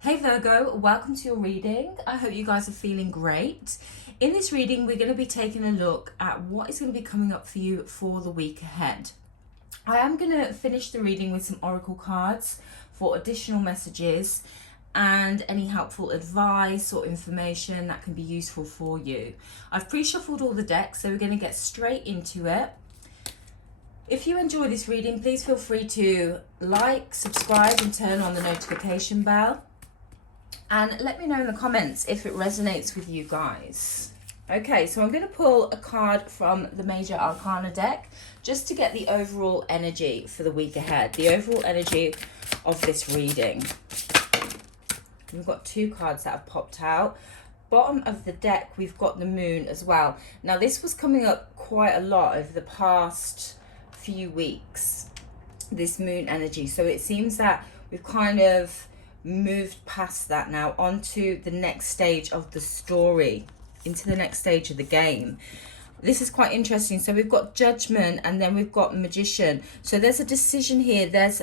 Hey Virgo, welcome to your reading. I hope you guys are feeling great. In this reading, we're going to be taking a look at what is going to be coming up for you for the week ahead. I am going to finish the reading with some oracle cards for additional messages and any helpful advice or information that can be useful for you. I've pre-shuffled all the decks, so we're going to get straight into it. If you enjoy this reading, please feel free to like, subscribe and turn on the notification bell. And let me know in the comments if it resonates with you guys. Okay, so I'm going to pull a card from the Major Arcana deck just to get the overall energy for the week ahead, the overall energy of this reading. We've got two cards that have popped out. Bottom of the deck, we've got the moon as well. Now, this was coming up quite a lot over the past few weeks, this moon energy. So it seems that we've kind of moved past that now onto the next stage of the story, into the next stage of the game. This is quite interesting. So we've got Judgment and then we've got Magician. So there's a decision here. There's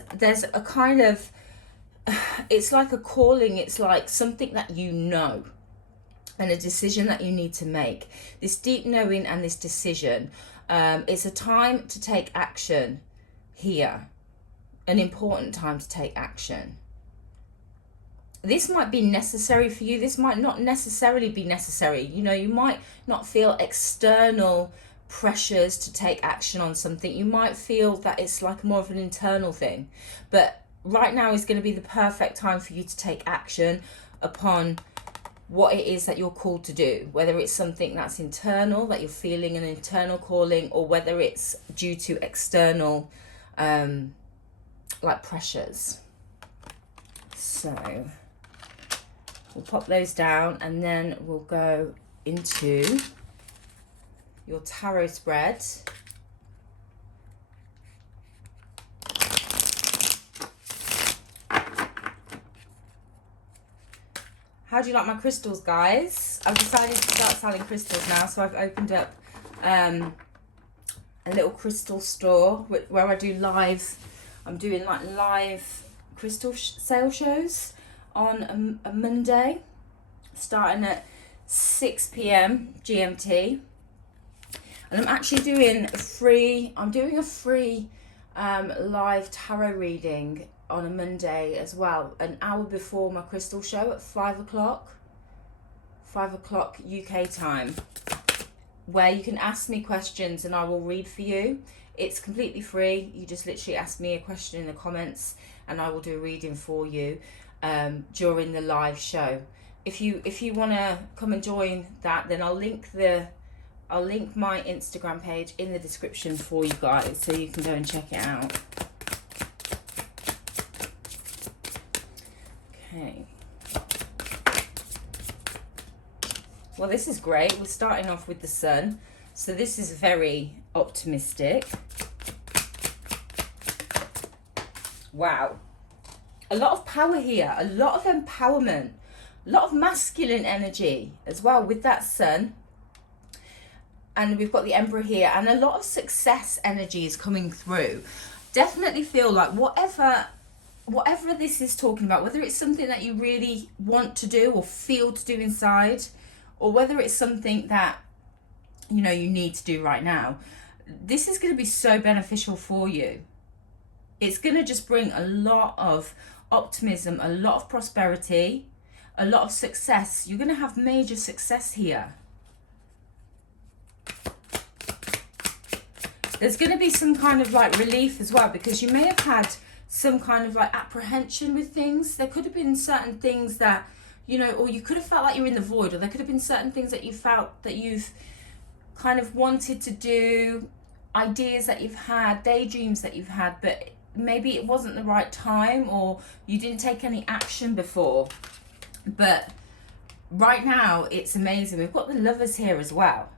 a kind of, it's like a calling. It's like something that you know and a decision that you need to make. This deep knowing and this decision. It's a time to take action here. An important time to take action. This might be necessary for you. This might not necessarily be necessary. You know, you might not feel external pressures to take action on something. You might feel that it's like more of an internal thing. But right now is going to be the perfect time for you to take action upon what it is that you're called to do. Whether it's something that's internal, that you're feeling an internal calling, or whether it's due to external like pressures. So we'll pop those down and then we'll go into your tarot spread. How do you like my crystals, guys? I've decided to start selling crystals now, so I've opened up a little crystal store where I do live. I'm doing like live crystal sale shows on a Monday, starting at 6 p.m. GMT, and I'm actually doing a free live tarot reading on a Monday as well, an hour before my crystal show at 5 o'clock UK time, where you can ask me questions and I will read for you. It's completely free. You just literally ask me a question in the comments and I will do a reading for you during the live show. If you want to come and join that, then I'll link my Instagram page in the description for you guys, so you can go and check it out. Okay. Well, this is great. We're starting off with the sun, so this is very optimistic. Wow. A lot of power here, a lot of empowerment, a lot of masculine energy as well with that sun. And we've got the Emperor here, and a lot of success energy is coming through. Definitely feel like whatever this is talking about, whether it's something that you really want to do or feel to do inside, or whether it's something that, you know, you need to do right now, this is going to be so beneficial for you. It's going to just bring a lot of optimism, a lot of prosperity, a lot of success. You're going to have major success here. There's going to be some kind of like relief as well, because you may have had some kind of like apprehension with things. There could have been certain things that, you know, or you could have felt like you're in the void, or there could have been certain things that you felt that you've kind of wanted to do, ideas that you've had, daydreams that you've had, but maybe it wasn't the right time, or you didn't take any action before. But right now it's amazing. We've got the Lovers here as well.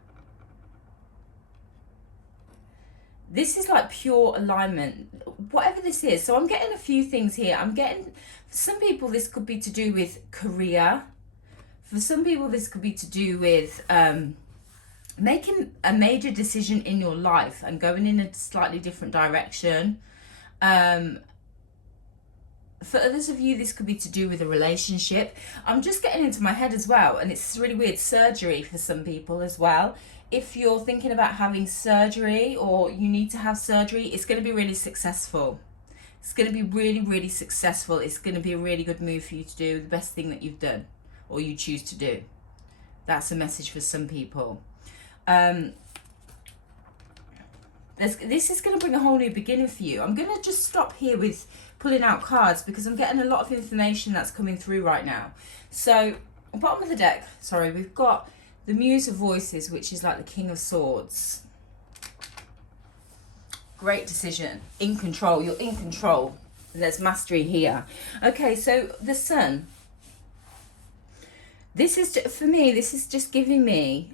This is like pure alignment, whatever this is. So I'm getting a few things here. I'm getting, for some people, this could be to do with career. For some people, this could be to do with making a major decision in your life and going in a slightly different direction. For others of you, this could be to do with a relationship. I'm just getting into my head as well, and it's really weird. Surgery for some people as well. If you're thinking about having surgery or you need to have surgery, it's going to be really successful. It's going to be really, really successful. It's going to be a really good move for you to do, the best thing that you've done or you choose to do. That's a message for some people. This is going to bring a whole new beginning for you. I'm going to just stop here with pulling out cards because I'm getting a lot of information that's coming through right now. So, bottom of the deck, sorry, we've got the Muse of Voices, which is like the King of Swords. Great decision. In control. You're in control. There's mastery here. Okay, so the Sun. This is, for me, this is just giving me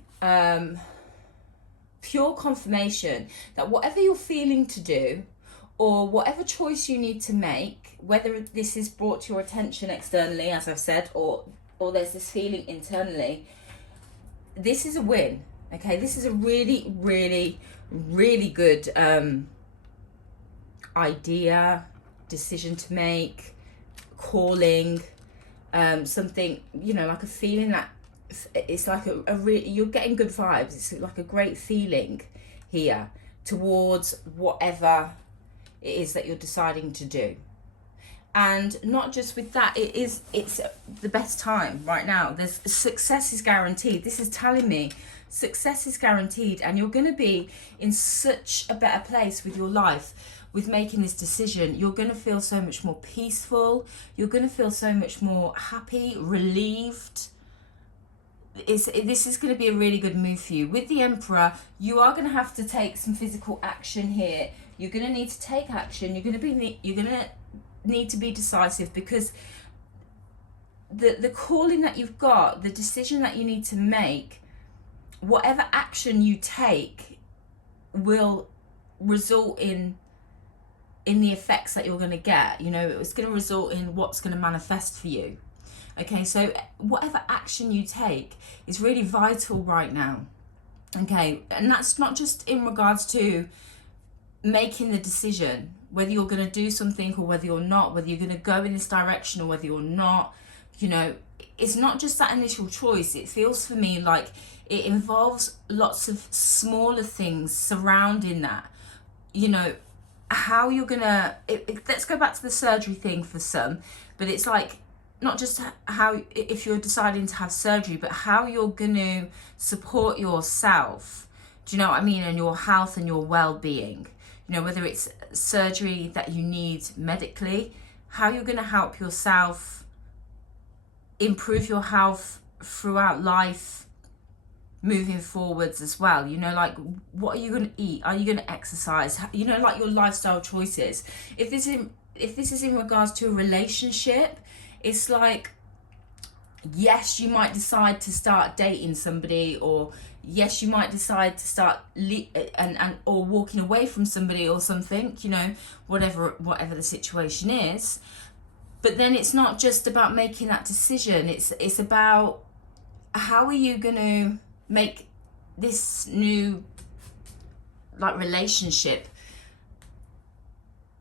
pure confirmation that whatever you're feeling to do or whatever choice you need to make, whether this is brought to your attention externally, as I've said, or there's this feeling internally, this is a win. Okay, this is a really, really, really good idea, decision to make, calling, something, you know, like a feeling that it's like you're getting good vibes. It's like a great feeling here towards whatever it is that you're deciding to do. And not just with that, it's the best time right now. There's success is guaranteed. This is telling me success is guaranteed, and you're going to be in such a better place with your life with making this decision. You're going to feel so much more peaceful. You're going to feel so much more happy, relieved. This is going to be a really good move for you. With the Emperor, you are going to have to take some physical action here. You're going to need to take action. You're going to need to be decisive, because the calling that you've got, the decision that you need to make, whatever action you take will result in the effects that you're going to get. You know, it's going to result in what's going to manifest for you. Okay, so whatever action you take is really vital right now. Okay, and that's not just in regards to making the decision, whether you're going to do something or whether you're not, whether you're going to go in this direction or whether you're not. You know, it's not just that initial choice. It feels for me like it involves lots of smaller things surrounding that. You know, how you're going to, let's go back to the surgery thing for some, but it's like, not just how, if you're deciding to have surgery, but how you're going to support yourself. Do you know what I mean? And your health and your well-being. You know, whether it's surgery that you need medically, how you're going to help yourself improve your health throughout life, moving forwards as well. You know, like, what are you going to eat? Are you going to exercise? You know, like your lifestyle choices. If this is in regards to a relationship, it's like, yes, you might decide to start dating somebody, or yes, you might decide to start or walking away from somebody or something, you know, whatever the situation is. But then it's not just about making that decision. It's about how are you going to make this new, like, relationship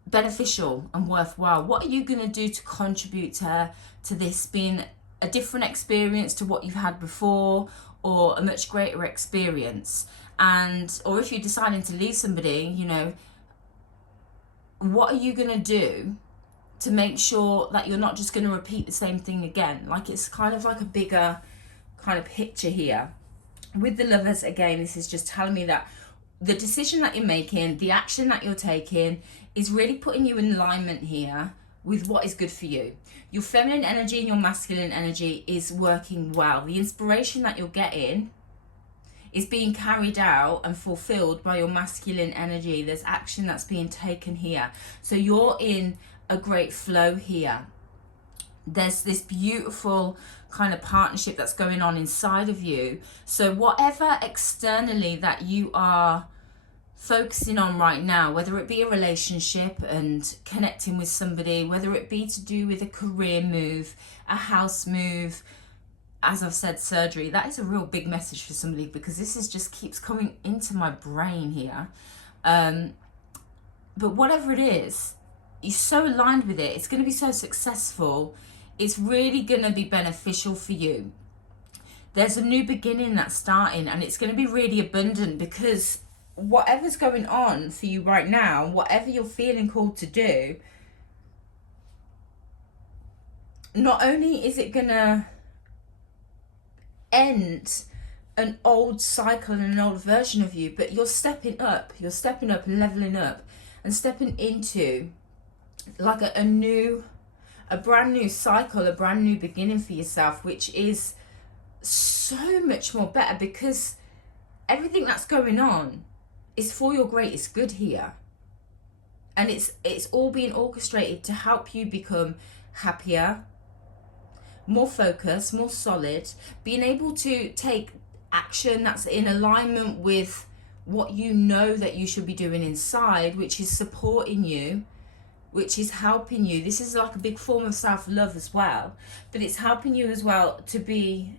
beneficial and worthwhile. What are you going to do to contribute to this being a different experience to what you've had before, or a much greater experience? And or if you're deciding to leave somebody, you know, what are you going to do to make sure that you're not just going to repeat the same thing again? Like, it's kind of like a bigger kind of picture here. With the Lovers, again, this is just telling me that the decision that you're making, the action that you're taking, is really putting you in alignment here with what is good for you. Your feminine energy and your masculine energy is working well. The inspiration that you're getting is being carried out and fulfilled by your masculine energy. There's action that's being taken here. So you're in a great flow here. There's this beautiful kind of partnership that's going on inside of you. So whatever externally that you are focusing on right now, whether it be a relationship and connecting with somebody, whether it be to do with a career move, a house move, as I've said, surgery, that is a real big message for somebody, because this is just keeps coming into my brain here. But whatever it is, you're so aligned with it. It's going to be so successful. It's really going to be beneficial for you. There's a new beginning that's starting, and it's going to be really abundant, because whatever's going on for you right now, whatever you're feeling called to do, not only is it going to end an old cycle and an old version of you, but you're stepping up and leveling up and stepping into like a brand new cycle, a brand new beginning for yourself, which is so much more better, because everything that's going on is for your greatest good here, and it's all being orchestrated to help you become happier, more focused, more solid, being able to take action that's in alignment with what you know that you should be doing inside, which is supporting you, which is helping you. This is like a big form of self-love as well, but it's helping you as well to be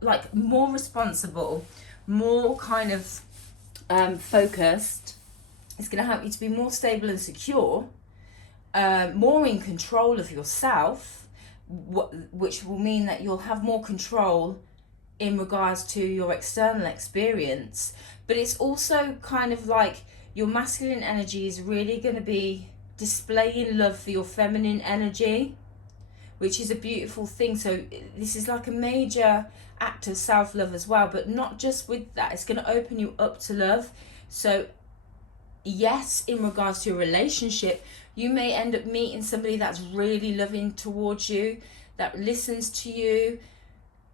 like more responsible, more kind of focused. It's going to help you to be more stable and secure, more in control of yourself, which will mean that you'll have more control in regards to your external experience. But it's also kind of like your masculine energy is really going to be displaying love for your feminine energy, which is a beautiful thing. So this is like a major act of self-love as well, but not just with that, it's going to open you up to love. So yes, in regards to a relationship, you may end up meeting somebody that's really loving towards you, that listens to you,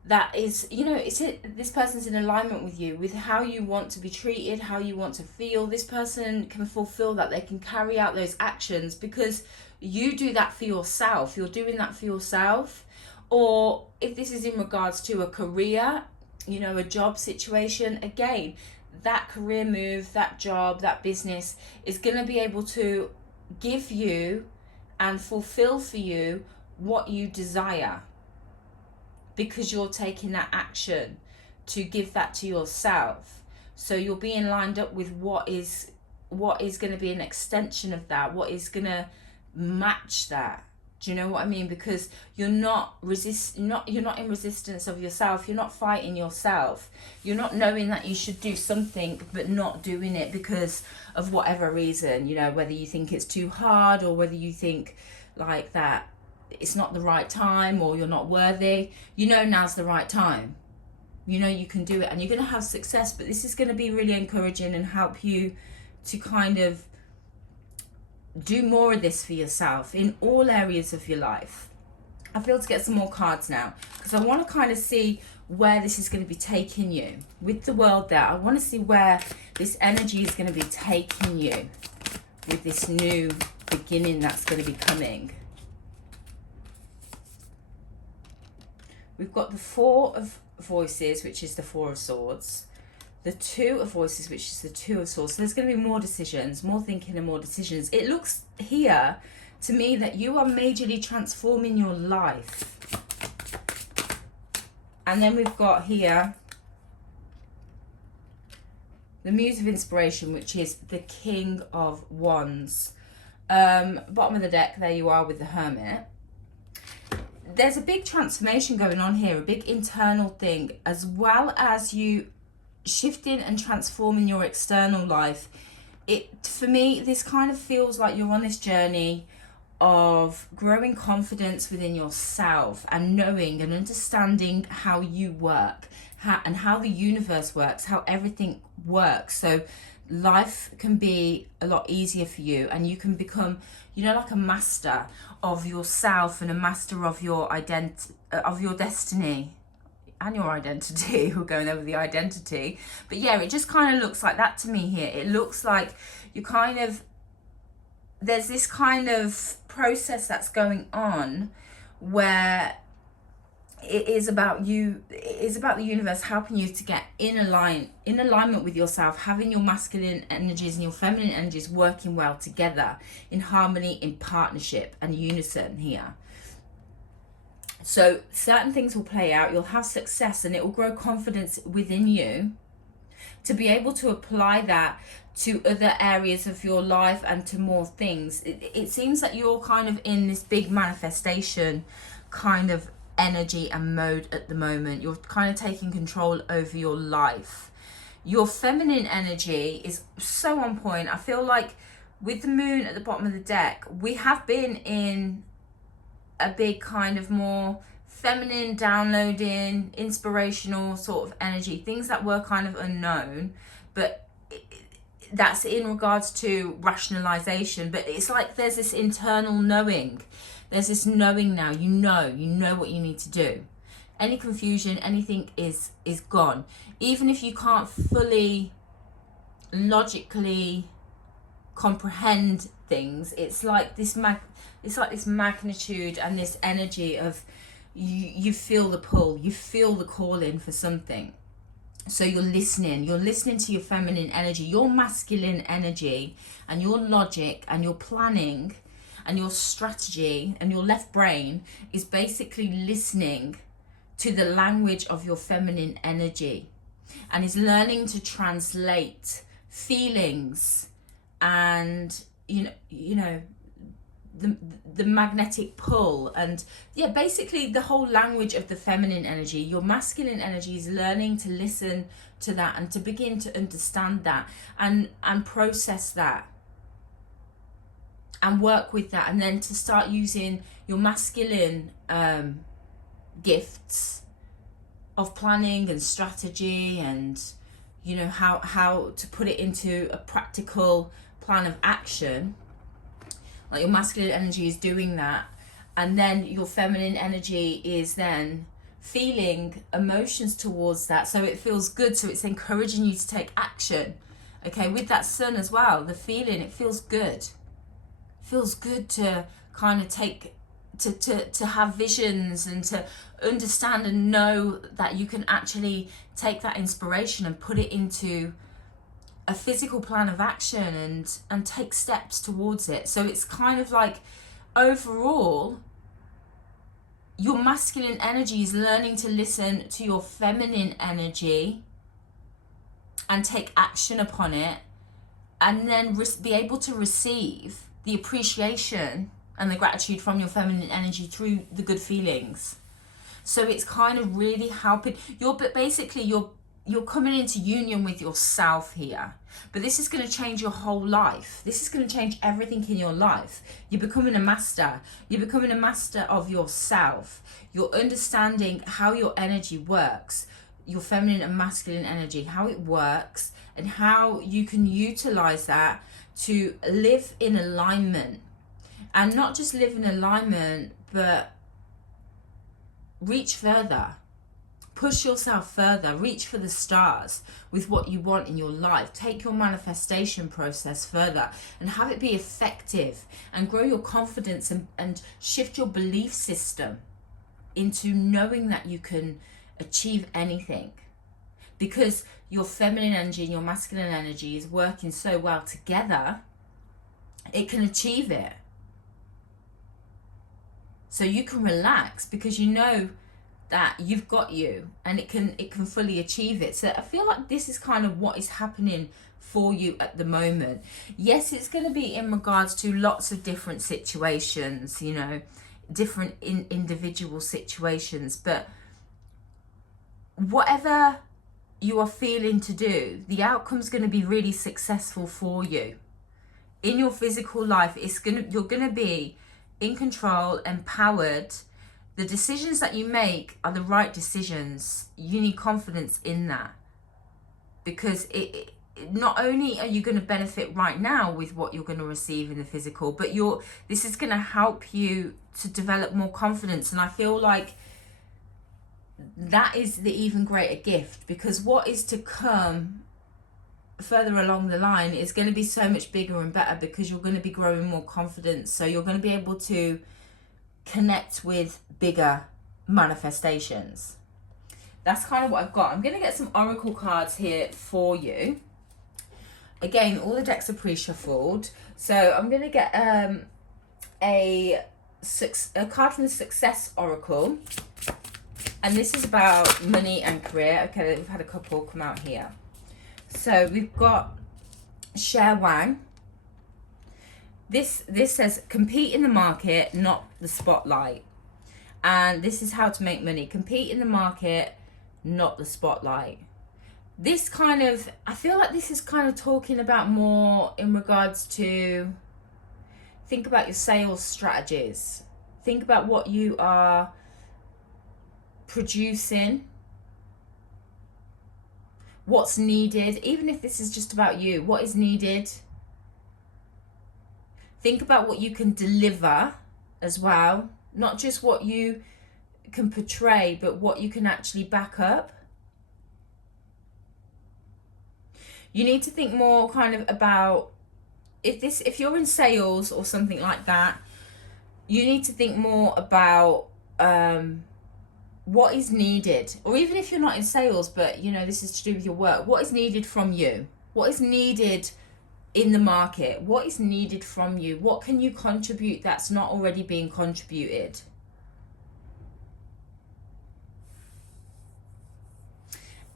that is, this person's in alignment with you, with how you want to be treated, how you want to feel. This person can fulfill that. They can carry out those actions because you do that for yourself. You're doing that for yourself. Or if this is in regards to a career, a job situation, again, that career move, that job, that business is going to be able to give you and fulfill for you what you desire, because you're taking that action to give that to yourself. So you're being lined up with what is going to be an extension of that, what is going to match that. Do you know what I mean? Because you're not in resistance of yourself. You're not fighting yourself. You're not knowing that you should do something but not doing it because of whatever reason, whether you think it's too hard, or whether you think like that it's not the right time, or you're not worthy. Now's the right time. You can do it, and you're going to have success. But this is going to be really encouraging and help you to kind of do more of this for yourself in all areas of your life. I feel to get some more cards now, because I want to kind of see where this is going to be taking you with the world there. I want to see where this energy is going to be taking you with this new beginning that's going to be coming. We've got the Four of Voices, which is the Four of Swords. The Two of Voices, which is the Two of Swords. So there's going to be more decisions, more thinking and more decisions. It looks here to me that you are majorly transforming your life. And then we've got here the Muse of Inspiration, which is the King of Wands. Bottom of the deck, there you are with the Hermit. There's a big transformation going on here, a big internal thing, as well as you shifting and transforming your external life. For me, this kind of feels like you're on this journey of growing confidence within yourself and knowing and understanding how you work, and how the universe works, how everything works. So life can be a lot easier for you, and you can become, like a master of yourself and a master of your of your destiny and your identity. We're going over the identity, but yeah, it just kind of looks like that to me here. It looks like there's this kind of process that's going on where it is about you. It is about the universe helping you to get in alignment with yourself, having your masculine energies and your feminine energies working well together in harmony, in partnership and unison here. So certain things will play out, you'll have success, and it will grow confidence within you to be able to apply that to other areas of your life and to more things. It seems that you're kind of in this big manifestation kind of energy and mode at the moment. You're kind of taking control over your life. Your feminine energy is so on point. I feel like with the moon at the bottom of the deck, we have been in a big kind of more feminine, downloading, inspirational sort of energy, things that were kind of unknown, but that's in regards to rationalization. But it's like there's this internal knowing. There's this knowing now. You know what you need to do. Any confusion, anything is gone. Even if you can't fully logically comprehend things, it's like this magnitude and this energy of you feel the pull, you feel the calling for something. So you're listening to your feminine energy, your masculine energy, and your logic and your planning and your strategy, and your left brain is basically listening to the language of your feminine energy and is learning to translate feelings and you know the magnetic pull, and basically the whole language of the feminine energy. Your masculine energy is learning to listen to that and to begin to understand that and process that and work with that, and then to start using your masculine gifts of planning and strategy, and how to put it into a practical plan of action. Like your masculine energy is doing that, and then your feminine energy is then feeling emotions towards that, so it feels good, so it's encouraging you to take action. Okay, with that sun as well, the feeling, it feels good. Feels good to kind of take to have visions and to understand and know that you can actually take that inspiration and put it into a physical plan of action and take steps towards it. So it's kind of like overall your masculine energy is learning to listen to your feminine energy and take action upon it, and then be able to receive the appreciation and the gratitude from your feminine energy through the good feelings. So it's kind of really helping you're coming into union with yourself here. But this is going to change your whole life. This is going to change everything in your life. You're becoming a master. You're becoming a master of yourself. You're understanding how your energy works, your feminine and masculine energy, how it works, and how you can utilize that to live in alignment. And not just live in alignment, but reach further. Push yourself further, reach for the stars with what you want in your life. Take your manifestation process further and have it be effective, and grow your confidence and shift your belief system into knowing that you can achieve anything, because your feminine energy and your masculine energy is working so well together, it can achieve it. So you can relax because you know that you've got you, and it can fully achieve it. So I feel like this is kind of what is happening for you at the moment. Yes, it's going to be in regards to lots of different situations, different individual situations, but whatever you are feeling to do, the outcome's going to be really successful for you. In your physical life, you're going to be in control, empowered. The decisions that you make are the right decisions. You need confidence in that, because it not only are you going to benefit right now with what you're going to receive in the physical, but this is going to help you to develop more confidence. And I feel like that is the even greater gift, because what is to come further along the line is going to be so much bigger and better, because you're going to be growing more confidence. So you're going to be able to connect with bigger manifestations. That's kind of what I've got. I'm going to get some oracle cards here for you. Again, all the decks are pre-shuffled, so I'm going to get a card from the Success Oracle, and this is about money and career. Okay, we've had a couple come out here. So we've got Share Wang. This says compete in the market, not the spotlight. And this is how to make money. Compete in the market, not the spotlight. This kind of, I feel like this is kind of talking about more in regards to, think about your sales strategies. Think about what you are producing, what's needed, even if this is just about you, what is needed. Think about what you can deliver as well, not just what you can portray, but what you can actually back up. You need to think more kind of about, if you're in sales or something like that, you need to think more about what is needed. Or even if you're not in sales, but you know, this is to do with your work, what is needed from you? What is needed in the market? What is needed from you? What can you contribute that's not already being contributed?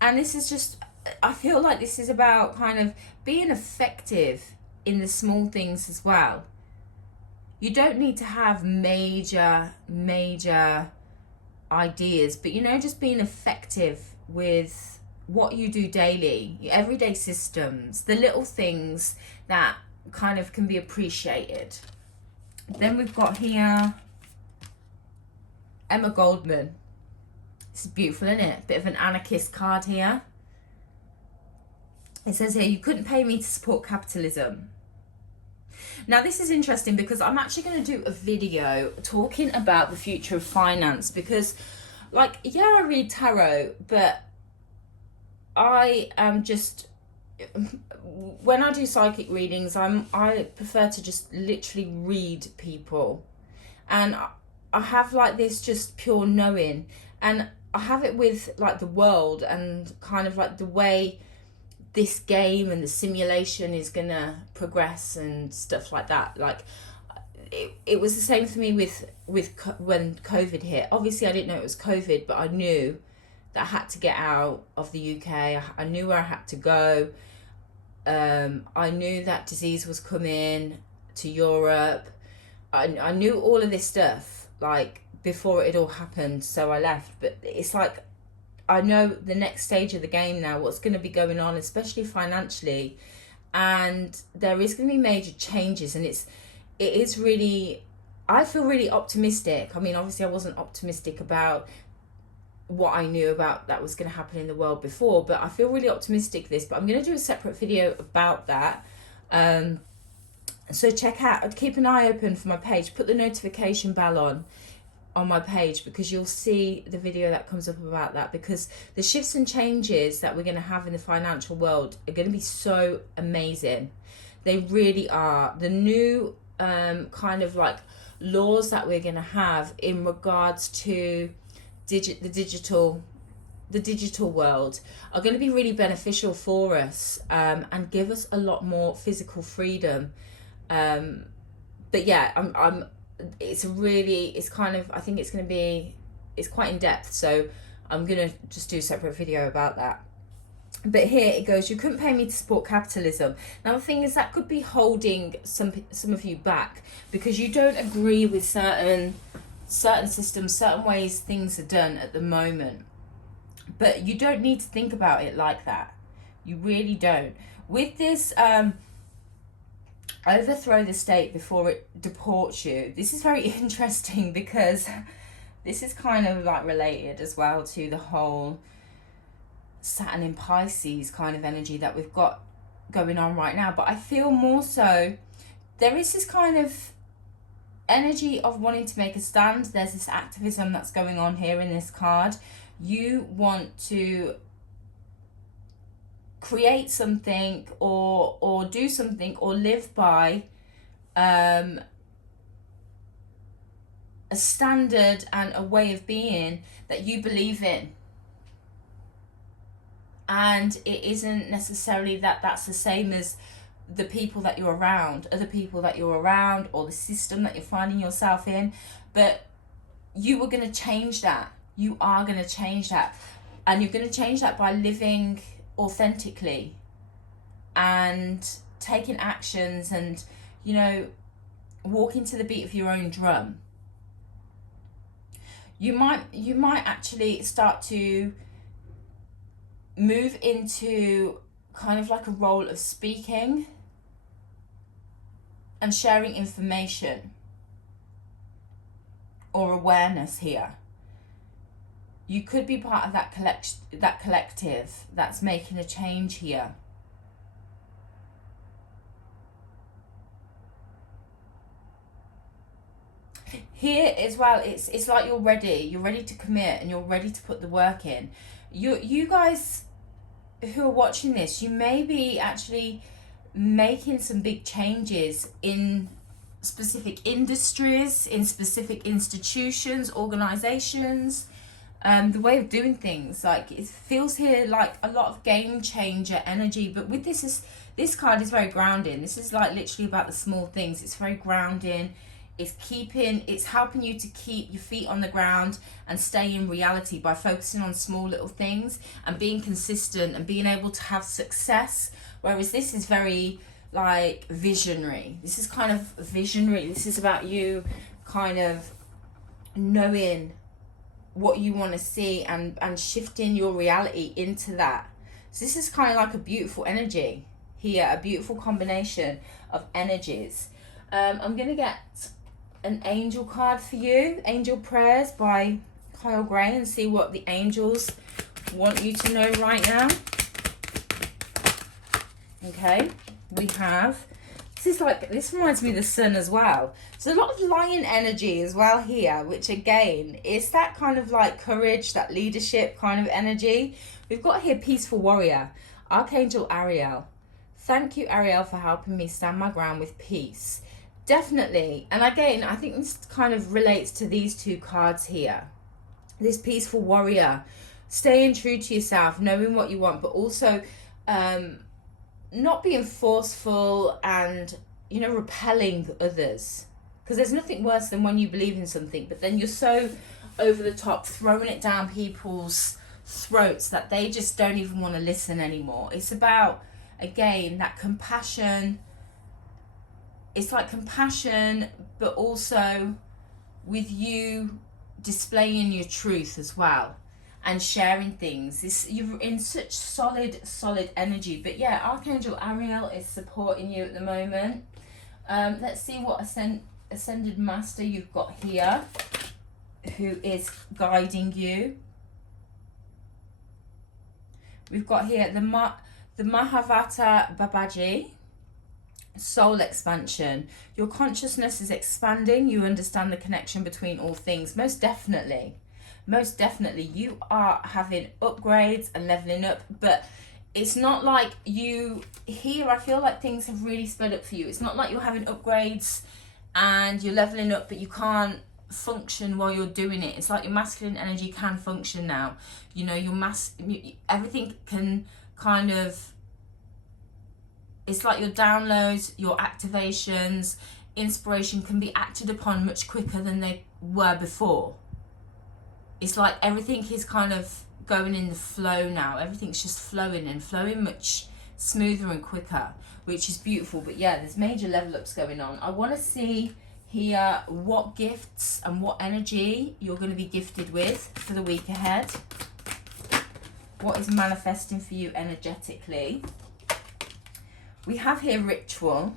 And this is just, I feel like this is about kind of being effective in the small things as well. You don't need to have major ideas, but you know, just being effective with what you do daily, your everyday systems, the little things that kind of can be appreciated. Then we've got here Emma Goldman. This is beautiful, isn't it? Bit of an anarchist card here. It says here, you couldn't pay me to support capitalism. Now this is interesting because I'm actually going to do a video talking about the future of finance, because like, yeah, I read tarot, but I am just, when I do psychic readings, I prefer to just literally read people, and I have like this just pure knowing, and I have it with like the world and kind of like the way this game and the simulation is gonna progress and stuff like that. Like it was the same for me with when COVID hit. Obviously I didn't know it was COVID, but I knew that I had to get out of the UK. I knew where I had to go. I knew that disease was coming to Europe. I knew all of this stuff like before it all happened, so I left. But it's like, I know the next stage of the game now, what's going to be going on, especially financially, and there is going to be major changes, and it is really, I feel really optimistic. I mean, obviously I wasn't optimistic about what I knew about that was going to happen in the world before, but I feel really optimistic this, but I'm going to do a separate video about that. So check out, keep an eye open for my page, put the notification bell on my page, because you'll see the video that comes up about that, because the shifts and changes that we're going to have in the financial world are going to be so amazing. They really are. The new kind of like laws that we're going to have in regards to the digital world are going to be really beneficial for us, and give us a lot more physical freedom. But yeah, it's kind of, I think it's going to be, it's quite in depth, so I'm going to just do a separate video about that. But here it goes, you couldn't pay me to support capitalism. Now the thing is, that could be holding some of you back, because you don't agree with certain systems, certain ways things are done at the moment. But you don't need to think about it like that. You really don't. With this overthrow the state before it deports you, this is very interesting, because this is kind of like related as well to the whole Saturn in Pisces kind of energy that we've got going on right now. But I feel more so there is this kind of energy of wanting to make a stand. There's this activism that's going on here in this card. You want to create something or do something or live by a standard and a way of being that you believe in. And it isn't necessarily that that's the same as the people that you're around, other people that you're around, or the system that you're finding yourself in. But you are going to change that. You are going to change that. And you're going to change that by living authentically and taking actions and, you know, walking to the beat of your own drum. You might actually start to move into kind of like a role of speaking and sharing information or awareness here. You could be part of that collective that's making a change here. Here as well, it's like you're ready to commit and you're ready to put the work in. You guys who are watching this, you may be actually making some big changes in specific industries, in specific institutions, organizations, the way of doing things. Like, it feels here like a lot of game changer energy, but with this card is very grounding. This is like literally about the small things. It's very grounding. It's helping you to keep your feet on the ground and stay in reality by focusing on small little things and being consistent and being able to have success. Whereas this is very like visionary. This is kind of visionary. This is about you kind of knowing what you want to see and shifting your reality into that. So this is kind of like a beautiful energy here, a beautiful combination of energies. I'm going to get an angel card for you, Angel Prayers by Kyle Gray, and see what the angels want you to know right now. Okay, we have, this reminds me of the sun as well. So a lot of lion energy as well here, which again, is that kind of like courage, that leadership kind of energy. We've got here Peaceful Warrior, Archangel Ariel. Thank you, Ariel, for helping me stand my ground with peace. Definitely. And again, I think this kind of relates to these two cards here. This Peaceful Warrior, staying true to yourself, knowing what you want, but also not being forceful and, you know, repelling others. Because there's nothing worse than when you believe in something, but then you're so over the top, throwing it down people's throats that they just don't even want to listen anymore. It's about, again, that compassion. It's like compassion, but also with you displaying your truth as well and sharing things. You're in such solid energy. But yeah, Archangel Ariel is supporting you at the moment. Let's see what Ascended Master you've got here, who is guiding you. We've got here the Mahavata Babaji. Soul expansion. Your consciousness is expanding. You understand the connection between all things. Most definitely you are having upgrades and leveling up, but it's not like you here, I feel like things have really sped up for you. It's not like you're having upgrades and you're leveling up but you can't function while you're doing it. It's like your masculine energy can function now. You know, everything can kind of, it's like your downloads, your activations, inspiration can be acted upon much quicker than they were before. It's like everything is kind of going in the flow now. Everything's just flowing much smoother and quicker, which is beautiful. But yeah, there's major level ups going on. I want to see here what gifts and what energy you're going to be gifted with for the week ahead. What is manifesting for you energetically? We have here ritual.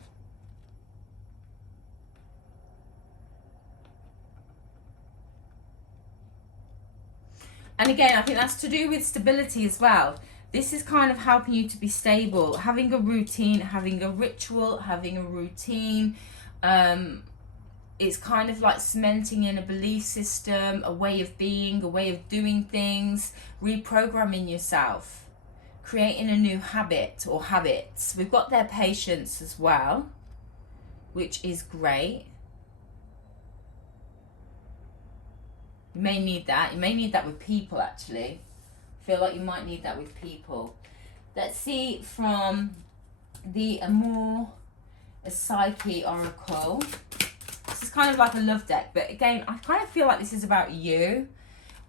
And again, I think that's to do with stability as well. This is kind of helping you to be stable, having a routine, having a ritual, having a routine. It's kind of like cementing in a belief system, a way of being, a way of doing things, reprogramming yourself. Creating a new habit or habits. We've got their patience as well, which is great. You may need that. You may need that with people, actually. I feel like you might need that with people. Let's see from the Amor Psyche Oracle. This is kind of like a love deck, but again, I kind of feel like this is about you.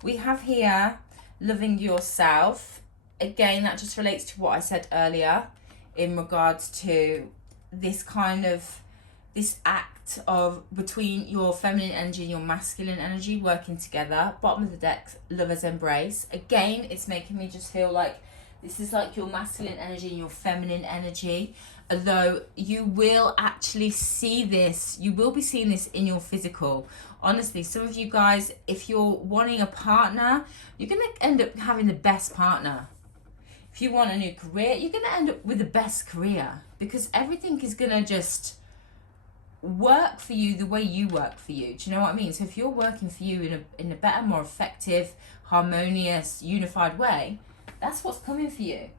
We have here loving yourself. Again, that just relates to what I said earlier in regards to this kind of, this act of between your feminine energy and your masculine energy working together. Bottom of the deck, Lover's Embrace. Again, it's making me just feel like this is like your masculine energy and your feminine energy. Although you will actually see this, you will be seeing this in your physical. Honestly, some of you guys, if you're wanting a partner, you're going to end up having the best partner. If you want a new career, you're going to end up with the best career, because everything is going to just work for you the way you work for you. Do you know what I mean? So if you're working for you in a better, more effective, harmonious, unified way, that's what's coming for you.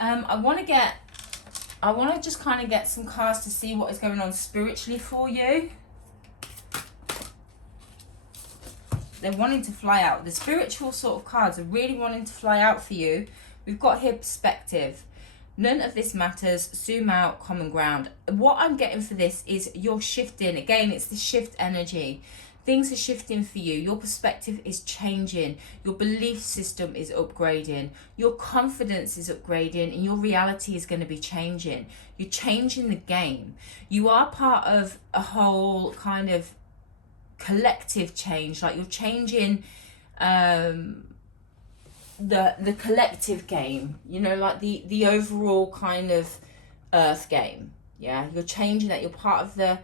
I want to just kind of get some cards to see what is going on spiritually for you. They're wanting to fly out. The spiritual sort of cards are really wanting to fly out for you. We've got here perspective. None of this matters. Zoom out, common ground. What I'm getting for this is you're shifting. Again, it's the shift energy. Things are shifting for you. Your perspective is changing. Your belief system is upgrading. Your confidence is upgrading, and your reality is going to be changing. You're changing the game. You are part of a whole kind of collective change. Like, you're changing the collective game, you know, like the overall kind of earth game. Yeah, you're changing that. You're part of the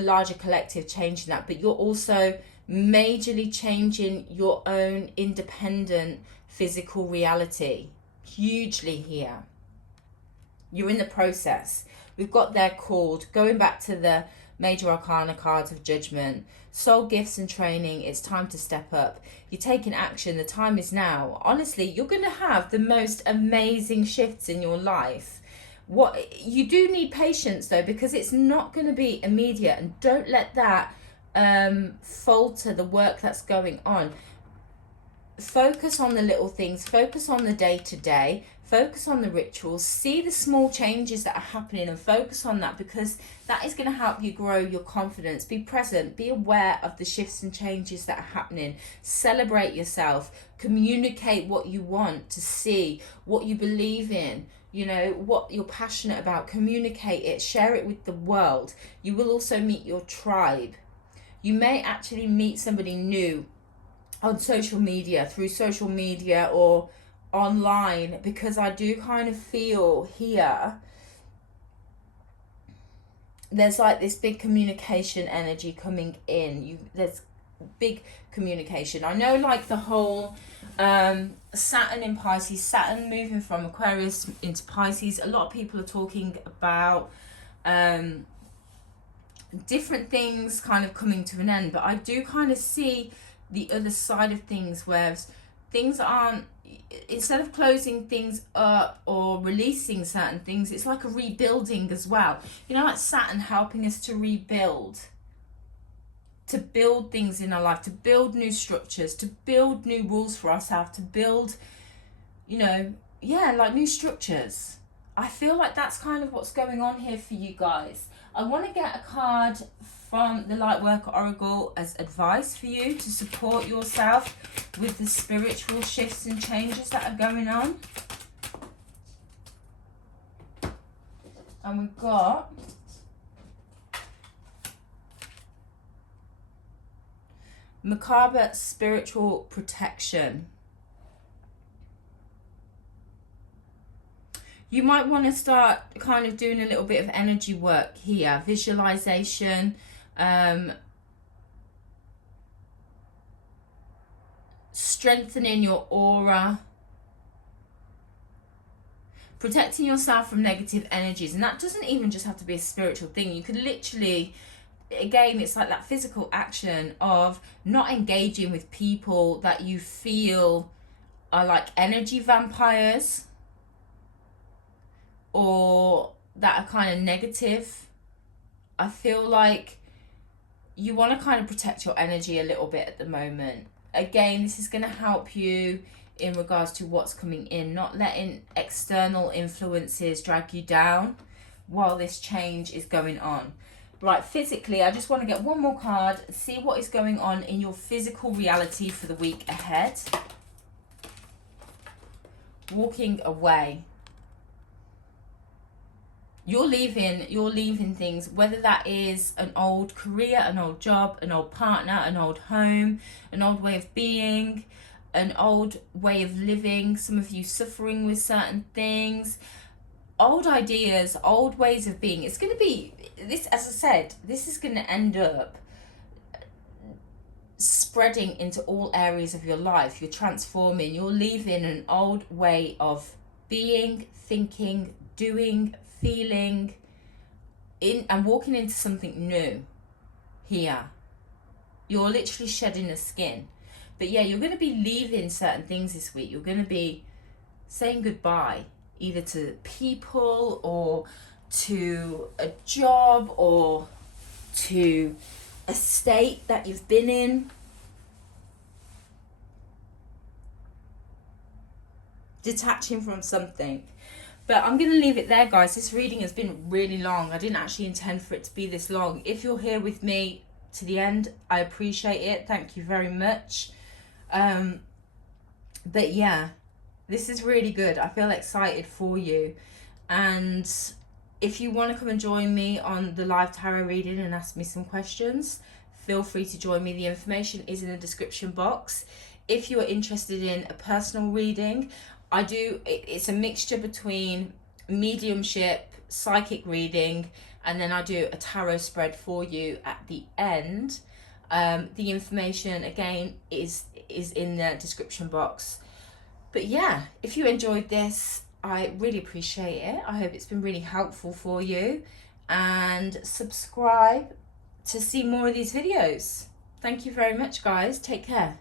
larger collective, changing that, but you're also majorly changing your own independent physical reality hugely here. You're in the process. We've got there called, going back to the major arcana cards of judgment, soul gifts and training. It's time to step up. You're taking action. The time is now. Honestly, you're going to have the most amazing shifts in your life. What you do need patience though, because it's not going to be immediate, and don't let that falter the work that's going on. Focus on the little things, focus on the day-to-day, focus on the rituals, see the small changes that are happening and focus on that, because that is going to help you grow your confidence. Be present, be aware of the shifts and changes that are happening. Celebrate yourself, communicate what you want to see, what you believe in, you know, what you're passionate about. Communicate it, share it with the world. You will also meet your tribe. You may actually meet somebody new on social media, through social media or online, because I do kind of feel here there's like this big communication energy coming in. There's big communication. I know, like the whole Saturn in Pisces, Saturn moving from Aquarius into Pisces, a lot of people are talking about different things kind of coming to an end, but I do kind of see the other side of things, where things aren't, instead of closing things up or releasing certain things, it's like a rebuilding as well. You know, like Saturn helping us to rebuild, to build things in our life, to build new structures, to build new rules for ourselves, to build, you know, yeah, like new structures. I feel like that's kind of what's going on here for you guys. I want to get a card from the Lightworker Oracle as advice for you to support yourself with the spiritual shifts and changes that are going on. And we've got Macabre Spiritual Protection. You might want to start kind of doing a little bit of energy work here. Visualization, strengthening your aura, protecting yourself from negative energies. And that doesn't even just have to be a spiritual thing. You could literally, again, it's like that physical action of not engaging with people that you feel are like energy vampires, or that are kind of negative. I feel like you want to kind of protect your energy a little bit at the moment. Again, this is going to help you in regards to what's coming in, not letting external influences drag you down while this change is going on. Right, physically, I just want to get one more card, see what is going on in your physical reality for the week ahead. Walking away. you're leaving things, whether that is an old career, an old job, an old partner, an old home, an old way of being, an old way of living, some of you suffering with certain things, old ideas, old ways of being. It's going to be this, as I said, this is going to end up spreading into all areas of your life. You're transforming, you're leaving an old way of being, thinking, doing, feeling, in and walking into something new here. You're literally shedding a skin. But yeah, you're going to be leaving certain things this week. You're going to be saying goodbye, either to people or to a job or to a state that you've been in. Detaching from something. But I'm going to leave it there, guys. This reading has been really long. I didn't actually intend for it to be this long. If you're here with me to the end, I appreciate it. Thank you very much. But yeah, this is really good. I feel excited for you. And if you want to come and join me on the live tarot reading and ask me some questions, feel free to join me. The information is in the description box. If you are interested in a personal reading, it's a mixture between mediumship, psychic reading, and then I do a tarot spread for you at the end. The information again is in the description box. But yeah, if you enjoyed this, I really appreciate it. I hope it's been really helpful for you, and subscribe to see more of these videos. Thank you very much, guys. Take care.